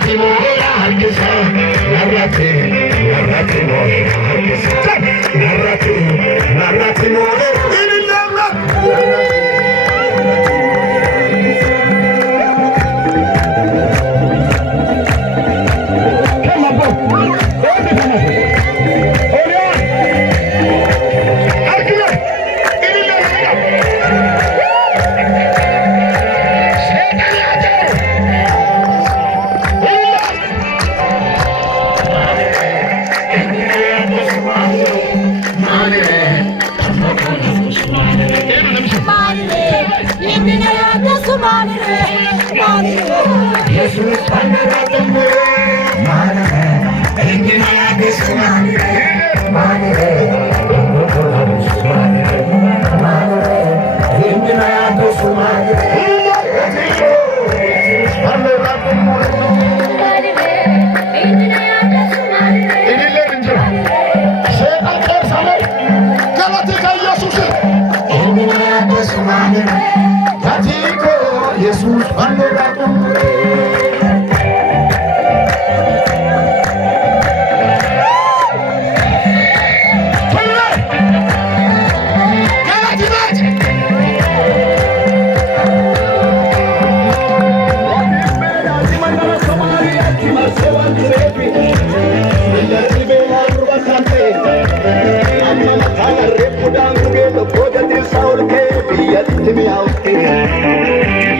Jesus,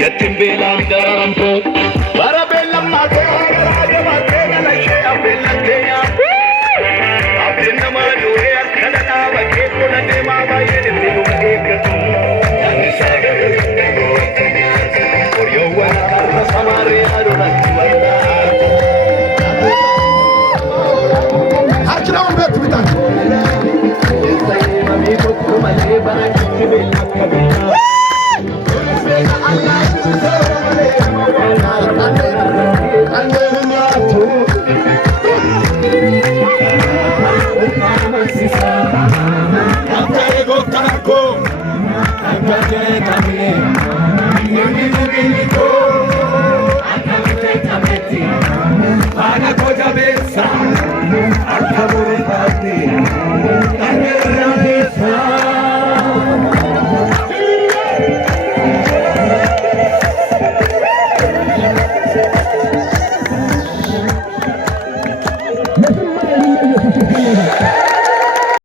Yatim belam darampo, para belam magara raja magara na shea belam keya. Abin nama dure akala na bage kona de ma baye de bilu ekatu. Ani sagar ego tanya, oriyo wana samare aruna tuwala. Hakina umbe tubitan. Yesai mami kokku male bara kitti belam kabila. Go,